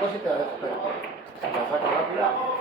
cosa y te la dejo, pero la saco rápida.